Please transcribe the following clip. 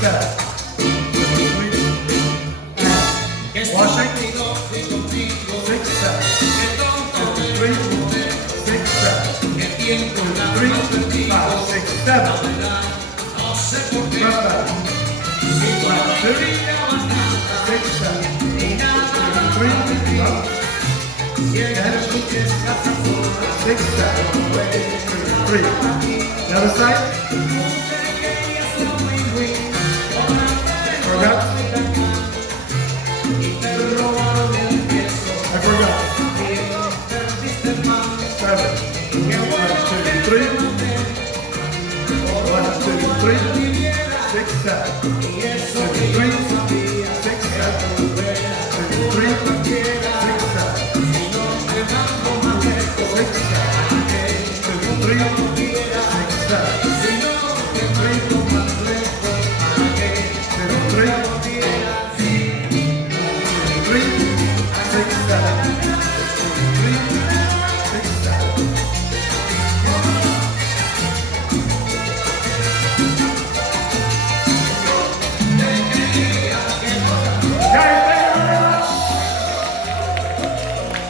seven. Washing. 6, 7. 3, 6, 7. 3, 5, 6, 7. Drop back. 1, 2, 6, 7. 3, up. 10, 6, 7. 3. The other side. Forgot. I forgot. 7. 1, 2, 3. 1, 2, 3. 6, 7. 3, 6, 7. 3, 6, 7. 6, 7. 3,